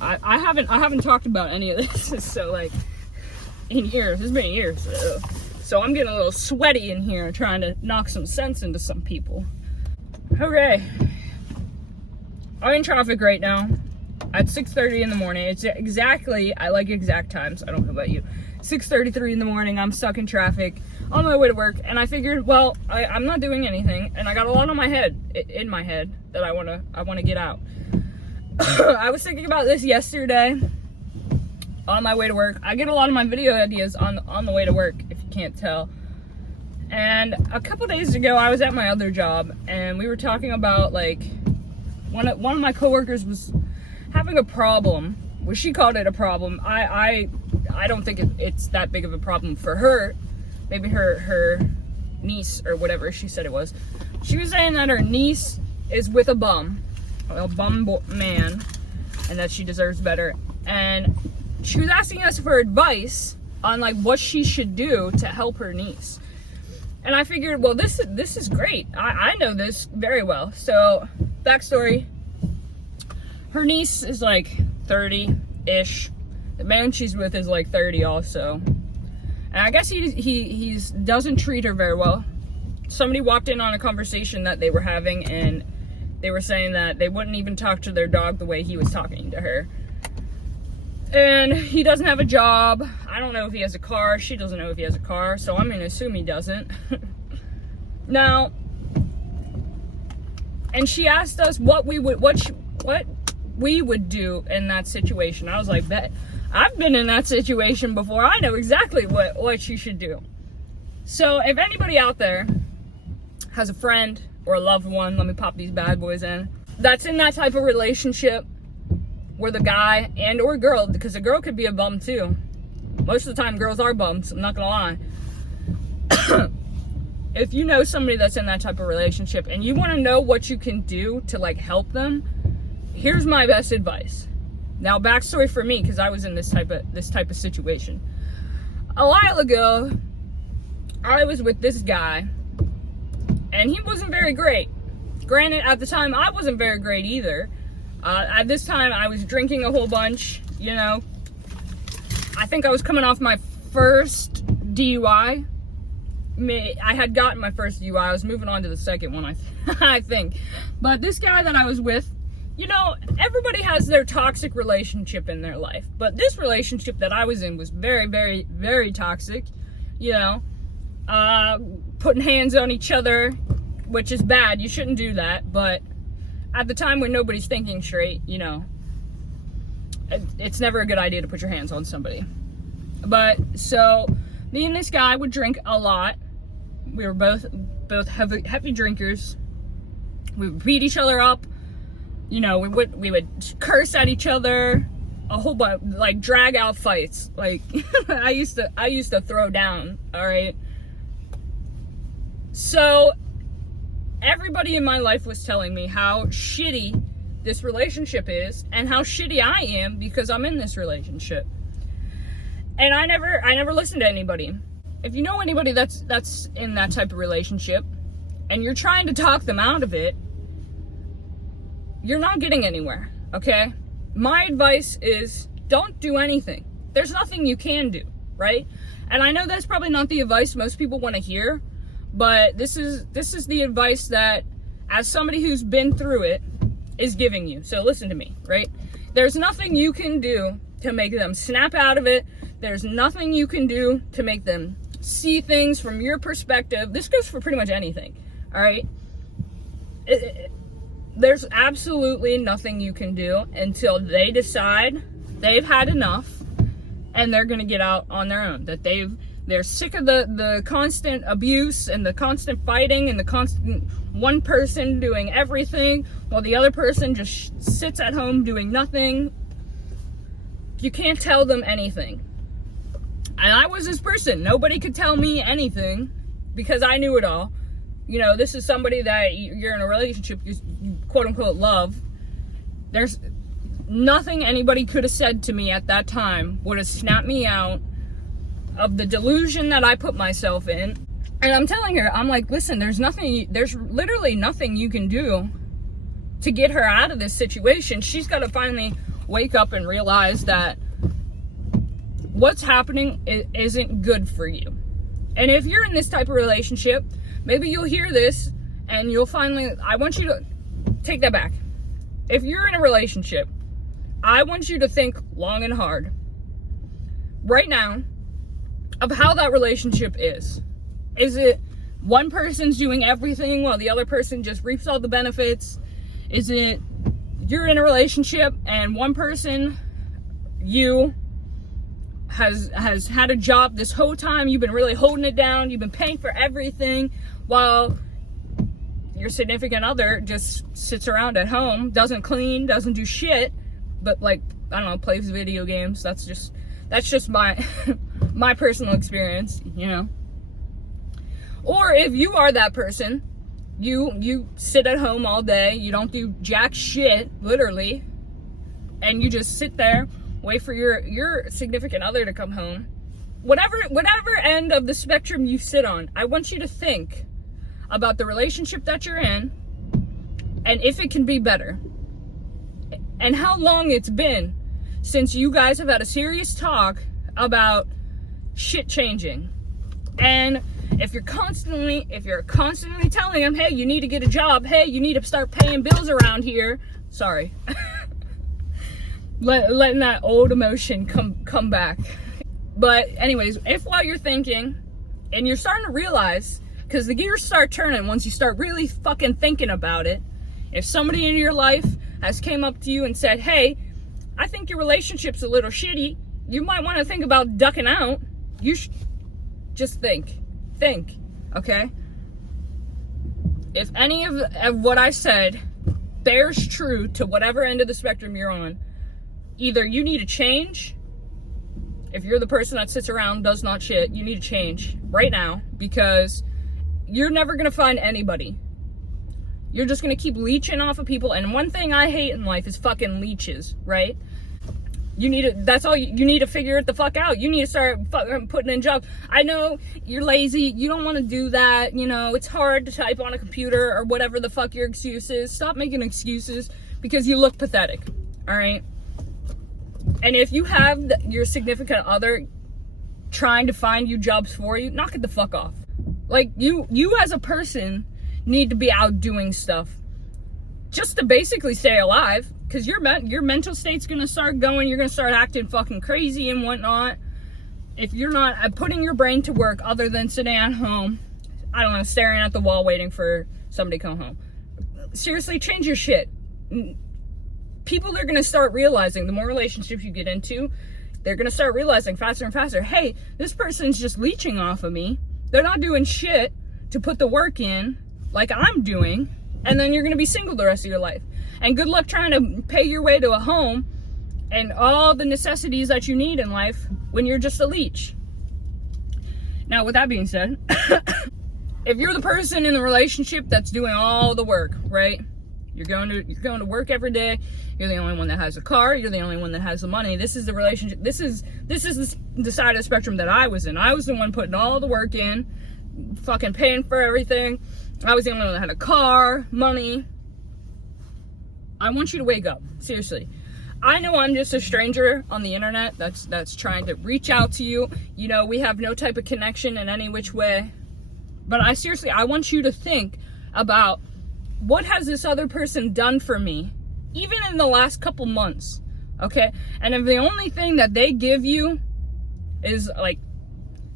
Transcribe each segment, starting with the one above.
I haven't talked about any of this, so like, in years. It's been years. So I'm getting a little sweaty in here trying to knock some sense into some people. Okay. I'm in traffic right now at 6:30 in the morning. It's exactly, I like exact times. I don't know about you. 6:33 in the morning. I'm stuck in traffic on my way to work. And I figured, well, I'm not doing anything. And I got a lot on my head, in my head, that I want to get out. I was thinking about this yesterday on my way to work. I get a lot of my video ideas on the way to work, if you can't tell. And a couple days ago, I was at my other job, and we were talking about, like, one of my coworkers was having a problem. Well, she called it a problem. I don't think it's that big of a problem for her. Maybe her niece or whatever she said it was. She was saying that her niece is with a bum man, and that she deserves better. And she was asking us for advice on like what she should do to help her niece. And I figured, well, this is great. I know this very well. So, backstory. Her niece is like 30-ish. The man she's with is like 30 also. And I guess he doesn't treat her very well. Somebody walked in on a conversation that they were having, and they were saying that they wouldn't even talk to their dog the way he was talking to her. And he doesn't have a job. I don't know if he has a car. She doesn't know if he has a car, so I'm gonna assume he doesn't. Now, and she asked us what we would do in that situation. I was like, bet I've been in that situation before. I know exactly what she should do. So if anybody out there has a friend or a loved one, let me pop these bad boys in, that's in that type of relationship where the guy and or girl, because a girl could be a bum too. Most of the time girls are bums, I'm not gonna lie. If you know somebody that's in that type of relationship and you want to know what you can do to like help them, here's my best advice. Now, backstory for me, because I was in this type of situation. A while ago, I was with this guy, and he wasn't very great. Granted, at the time, I wasn't very great either. At this time, I was drinking a whole bunch, you know. I think I was coming off my first DUI. I had gotten my first DUI. I was moving on to the second one, I think. But this guy that I was with, you know, everybody has their toxic relationship in their life. But this relationship that I was in was very, very, very toxic. You know, putting hands on each other, which is bad. You shouldn't do that. But at the time when nobody's thinking straight, you know, it's never a good idea to put your hands on somebody. But so me and this guy would drink a lot. We were both heavy drinkers. We would beat each other up. You know, we would curse at each other, a whole bunch, like drag out fights. Like I used to throw down. All right. So everybody in my life was telling me how shitty this relationship is and how shitty I am because I'm in this relationship. And I never listened to anybody. If you know anybody that's in that type of relationship and you're trying to talk them out of it, you're not getting anywhere, okay? My advice is don't do anything. There's nothing you can do, right? And I know that's probably not the advice most people want to hear, but this is the advice that, as somebody who's been through it, is giving you. So listen to me, right? There's nothing you can do to make them snap out of it. There's nothing you can do to make them see things from your perspective. This goes for pretty much anything, all right? There's absolutely nothing you can do until they decide they've had enough and they're going to get out on their own. That they're sick of the constant abuse and the constant fighting and the constant one person doing everything while the other person just sits at home doing nothing. You can't tell them anything. And I was this person. Nobody could tell me anything because I knew it all. You know, this is somebody that you're in a relationship, you quote unquote love. There's nothing anybody could have said to me at that time would have snapped me out of the delusion that I put myself in. And I'm telling her, I'm like, listen, there's literally nothing you can do to get her out of this situation. She's got to finally wake up and realize that what's happening isn't good for you. And if you're in this type of relationship, maybe you'll hear this and you'll finally, I want you to take that back. If you're in a relationship, I want you to think long and hard right now of how that relationship is. Is it one person's doing everything while the other person just reaps all the benefits? Is it you're in a relationship and one person, you, has had a job this whole time, you've been really holding it down, you've been paying for everything, while your significant other just sits around at home, doesn't clean, doesn't do shit, but like, I don't know, plays video games. That's just my my personal experience, you know. Or if you are that person, you sit at home all day, you don't do jack shit, literally, and you just sit there, wait for your significant other to come home. Whatever end of the spectrum you sit on, I want you to think about the relationship that you're in and if it can be better. And how long it's been since you guys have had a serious talk about shit changing. And if you're constantly telling them, hey, you need to get a job, hey, you need to start paying bills around here, sorry. Letting that old emotion come back. But anyways, if while you're thinking and you're starting to realize, because the gears start turning once you start really fucking thinking about it, if somebody in your life has came up to you and said, hey, I think your relationship's a little shitty, you might want to think about ducking out. You should just think, okay? If any of what I said bears true to whatever end of the spectrum you're on, either you need to change. If you're the person that sits around, does not shit, you need to change right now, because you're never going to find anybody. You're just going to keep leeching off of people. And one thing I hate in life is fucking leeches, right? That's all you need to figure it the fuck out. You need to start putting in jobs. I know you're lazy. You don't want to do that. You know, it's hard to type on a computer or whatever the fuck your excuse is. Stop making excuses because you look pathetic. All right. And if you have your significant other trying to find you jobs for you, knock it the fuck off. Like you as a person need to be out doing stuff just to basically stay alive, because your mental state's gonna start going. You're gonna start acting fucking crazy and whatnot if you're not putting your brain to work other than sitting at home, I don't know, staring at the wall waiting for somebody to come home. Seriously, change your shit. People are gonna start realizing, the more relationships you get into, they're gonna start realizing faster and faster, hey, this person's just leeching off of me. They're not doing shit to put the work in like I'm doing, and then you're gonna be single the rest of your life. And good luck trying to pay your way to a home and all the necessities that you need in life when you're just a leech. Now, with that being said, if you're the person in the relationship that's doing all the work, right? You're going to work every day. You're the only one that has a car. You're the only one that has the money. This is the relationship. This is the side of the spectrum that I was in. I was the one putting all the work in, fucking paying for everything. I was the only one that had a car, money. I want you to wake up. Seriously. I know I'm just a stranger on the internet that's trying to reach out to you. You know, we have no type of connection in any which way. But I want you to think about, what has this other person done for me, even in the last couple months, okay? And if the only thing that they give you is, like,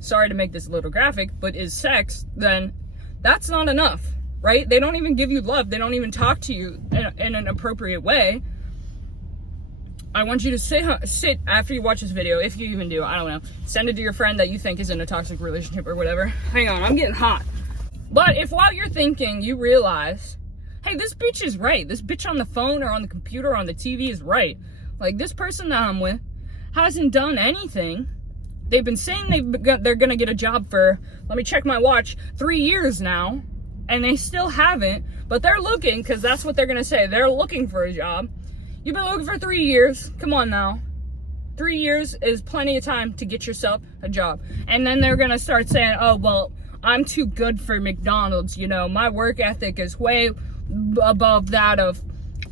sorry to make this a little graphic, but is sex, then that's not enough, right? They don't even give you love. They don't even talk to you in an appropriate way. I want you to sit after you watch this video, if you even do, I don't know. Send it to your friend that you think is in a toxic relationship or whatever. Hang on, I'm getting hot. But if while you're thinking, you realize, hey, this bitch is right. This bitch on the phone or on the computer or on the TV is right. Like, this person that I'm with hasn't done anything. They've been saying they're going to get a job for, let me check my watch, 3 years now. And they still haven't. But they're looking, because that's what they're going to say. They're looking for a job. You've been looking for 3 years. Come on now. 3 years is plenty of time to get yourself a job. And then they're going to start saying, oh, well, I'm too good for McDonald's. You know, my work ethic is way above that of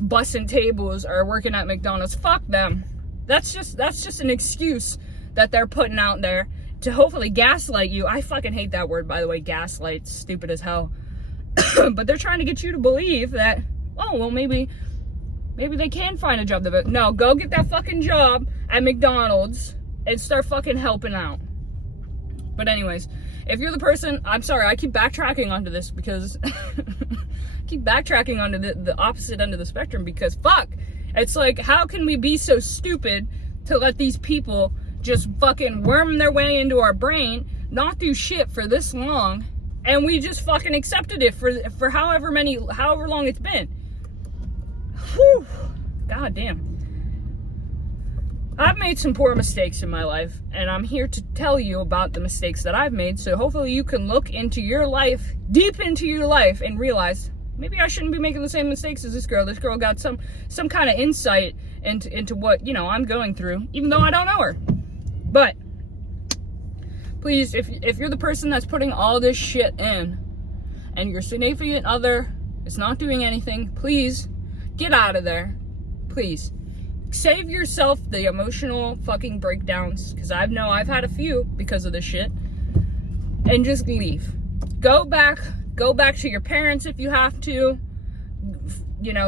bussing tables or working at McDonald's. Fuck them. That's just an excuse that they're putting out there to hopefully gaslight you. I fucking hate that word, by the way, gaslight. Stupid as hell. But they're trying to get you to believe that, oh, well, maybe they can find a job. No, go get that fucking job at McDonald's and start fucking helping out. But anyways, if you're the person, I'm sorry, I keep backtracking onto this because keep backtracking onto the opposite end of the spectrum because fuck, it's like, how can we be so stupid to let these people just fucking worm their way into our brain, not do shit for this long, and we just fucking accepted it for however long it's been. Whew. God damn. I've made some poor mistakes in my life, and I'm here to tell you about the mistakes that I've made, so hopefully you can look into your life, deep into your life, and realize, maybe I shouldn't be making the same mistakes as this girl. This girl got some kind of insight into what, I'm going through, even though I don't know her. But, please, if you're the person that's putting all this shit in, and your significant other is not doing anything, please, get out of there. Please. Save yourself the emotional fucking breakdowns, because I've had a few because of this shit, and just leave. Go back to your parents if you have to,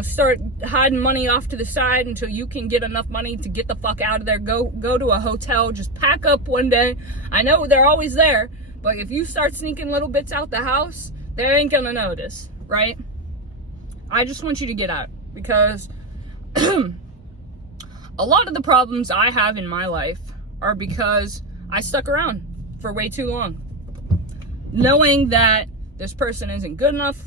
start hiding money off to the side until you can get enough money to get the fuck out of there. Go to a hotel, just pack up one day. I know they're always there, but if you start sneaking little bits out the house, they ain't gonna notice, right? I just want you to get out, because a lot of the problems I have in my life are because I stuck around for way too long. Knowing that this person isn't good enough,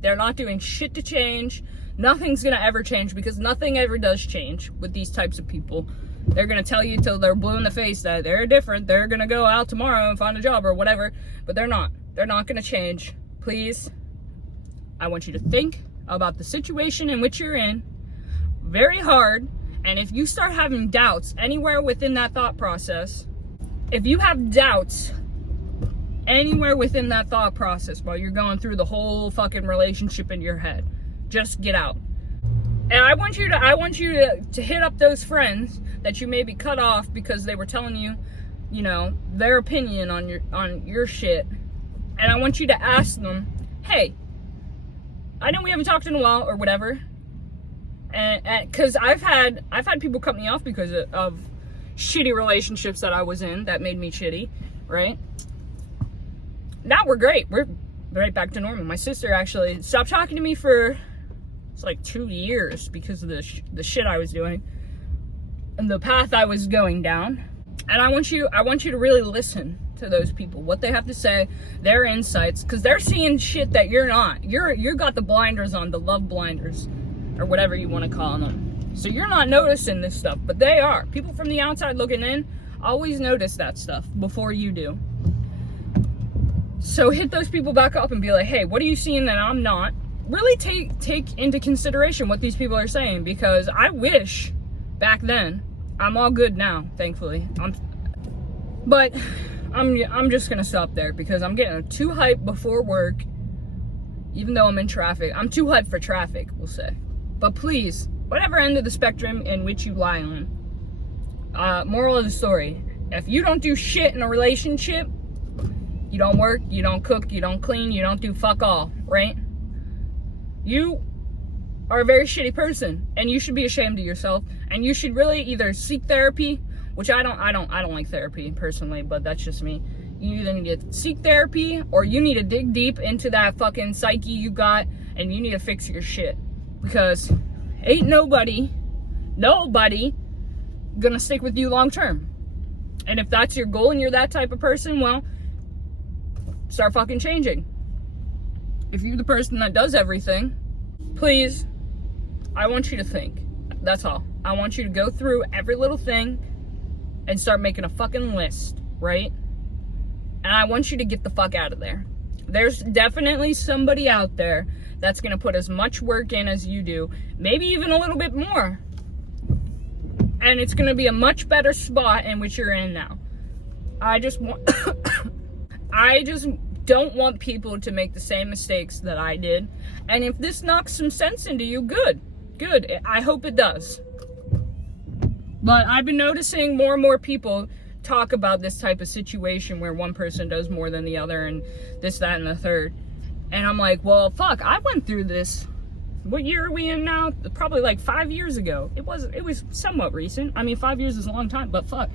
they're not doing shit to change, nothing's gonna ever change, because nothing ever does change with these types of people. They're gonna tell you till they're blue in the face that they're different, they're gonna go out tomorrow and find a job or whatever, but they're not gonna change. Please, I want you to think about the situation in which you're in very hard. And if you start having doubts anywhere within that thought process, if you have doubts anywhere within that thought process while you're going through the whole fucking relationship in your head, just get out. And I want you to hit up those friends that you maybe cut off because they were telling you, their opinion on your shit. And I want you to ask them, hey, I know we haven't talked in a while or whatever. And because I've had people cut me off because of shitty relationships that I was in that made me shitty, right? Now we're great. We're right back to normal. My sister actually stopped talking to me for, it's like 2 years because of the shit I was doing and the path I was going down. And I want you to really listen to those people, what they have to say, their insights, because they're seeing shit that you're not. You got the blinders on, the love blinders, or whatever you want to call them. So you're not noticing this stuff, but they are. People from the outside looking in always notice that stuff before you do. So hit those people back up and be like, hey, what are you seeing that I'm not? Really take into consideration what these people are saying, because I wish back then, I'm all good now, thankfully. But I'm just gonna stop there because I'm getting too hyped before work, even though I'm in traffic. I'm too hyped for traffic, we'll say. But please, whatever end of the spectrum in which you lie on, moral of the story, if you don't do shit in a relationship, you don't work, you don't cook, you don't clean, you don't do fuck all, right? You are a very shitty person, and you should be ashamed of yourself, and you should really either seek therapy, which I don't like therapy personally, but that's just me. You either need to seek therapy, or you need to dig deep into that fucking psyche you got, and you need to fix your shit. Because ain't nobody gonna stick with you long term. And if that's your goal and you're that type of person, well, start fucking changing. If you're the person that does everything, please, I want you to think. That's all. I want you to go through every little thing and start making a fucking list, right? And I want you to get the fuck out of there. There's definitely somebody out there that's gonna put as much work in as you do, maybe even a little bit more. And it's gonna be a much better spot in which you're in now. I just don't want people to make the same mistakes that I did. And if this knocks some sense into you, good. Good. I hope it does. But I've been noticing more and more people talk about this type of situation where one person does more than the other and this, that, and the third. And I'm like, well, fuck, I went through this. What year are we in now? Probably like 5 years ago. It was somewhat recent. I mean, 5 years is a long time, but fuck.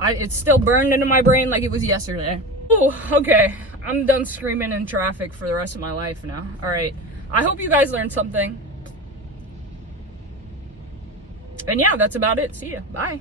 It's still burned into my brain like it was yesterday. Oh, okay. I'm done screaming in traffic for the rest of my life now. All right. I hope you guys learned something. And yeah, that's about it. See ya. Bye.